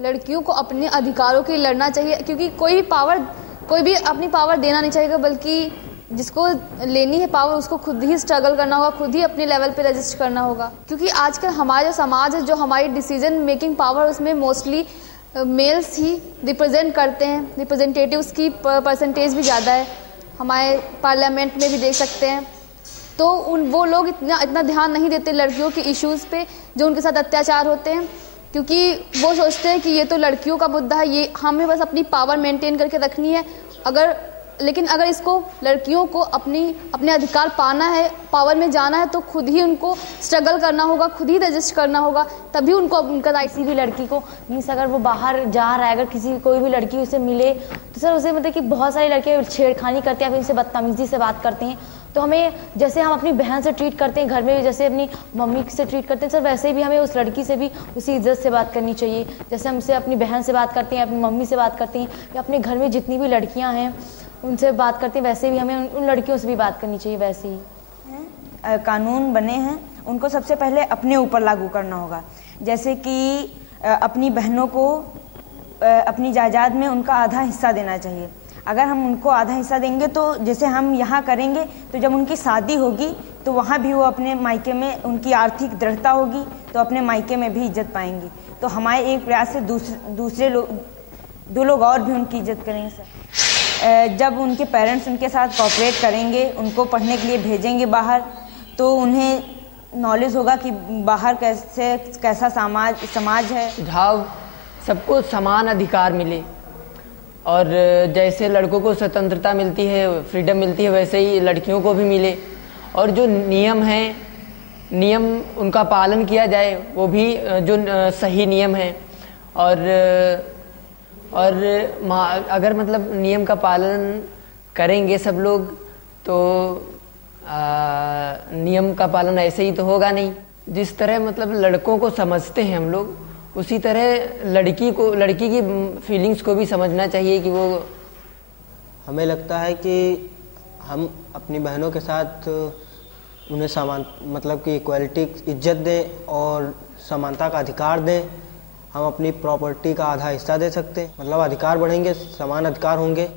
लड़कियों को अपने अधिकारों के लिए लड़ना चाहिए, क्योंकि कोई भी अपनी पावर देना नहीं चाहिए, बल्कि जिसको लेनी है पावर उसको खुद ही स्ट्रगल करना होगा, खुद ही अपने लेवल पे रजिस्ट करना होगा। क्योंकि आजकल हमारा जो समाज है, जो हमारी डिसीजन मेकिंग पावर, उसमें मोस्टली मेल्स ही रिप्रेजेंट करते हैं, रिप्रेजेंटेटिव्स की परसेंटेज भी ज़्यादा है, हमारे पार्लियामेंट में भी देख सकते हैं। तो वो लोग इतना ध्यान नहीं देते लड़कियों के इश्यूज़ पे जो उनके साथ अत्याचार होते हैं, क्योंकि वो सोचते हैं कि ये तो लड़कियों का मुद्दा है, ये हमें बस अपनी पावर मेंटेन करके रखनी है। लेकिन अगर इसको लड़कियों को अपने अधिकार पाना है, पावर में जाना है, तो खुद ही उनको स्ट्रगल करना होगा, खुद ही रजिस्ट करना होगा, तभी उनको उनका राइट। किसी भी लड़की को मीन्स अगर वो बाहर जा रहा है, अगर कोई भी लड़की उसे मिले तो सर उसे मतलब कि बहुत सारी लड़कियाँ छेड़खानी करते हैं, फिर उनसे बदतमीजी से बात करते हैं। तो हमें जैसे हम अपनी बहन से ट्रीट करते हैं घर में, जैसे अपनी मम्मी से ट्रीट करते हैं सर, वैसे ही भी हमें उस लड़की से भी उसी इज्जत से बात करनी चाहिए। जैसे हमसे अपनी बहन से बात करते हैं, अपनी मम्मी से बात करते हैं, या अपने घर में जितनी भी लड़कियां हैं उनसे बात करते हैं, वैसे भी हमें उन लड़कियों से भी बात करनी चाहिए। वैसे ही कानून बने हैं, उनको सबसे पहले अपने ऊपर लागू करना होगा। जैसे कि अपनी बहनों को अपनी जायदाद में उनका आधा हिस्सा देना चाहिए। अगर हम उनको आधा हिस्सा देंगे तो जैसे हम यहाँ करेंगे, तो जब उनकी शादी होगी तो वहाँ भी वो अपने मायके में उनकी आर्थिक दृढ़ता होगी, तो अपने मायके में भी इज्जत पाएंगी। तो हमारे एक प्रयास से दूसरे लोग, 2 लोग और भी उनकी इज्जत करेंगे सर। जब उनके पेरेंट्स उनके साथ कोऑपरेट करेंगे, उनको पढ़ने के लिए भेजेंगे बाहर, तो उन्हें नॉलेज होगा कि बाहर कैसा समाज है। सुझाव सबको समान अधिकार मिले, और जैसे लड़कों को स्वतंत्रता मिलती है, फ्रीडम मिलती है, वैसे ही लड़कियों को भी मिले। और जो नियम उनका पालन किया जाए, वो भी जो सही नियम है। और अगर मतलब नियम का पालन करेंगे सब लोग, तो नियम का पालन ऐसे ही तो होगा नहीं। जिस तरह मतलब लड़कों को समझते हैं हम लोग, उसी तरह लड़की की फीलिंग्स को भी समझना चाहिए कि वो। हमें लगता है कि हम अपनी बहनों के साथ उन्हें समान मतलब कि इक्वलिटी, इज्जत दें और समानता का अधिकार दें। हम अपनी प्रॉपर्टी का आधा हिस्सा दे सकते हैं, मतलब अधिकार बढ़ेंगे, समान अधिकार होंगे।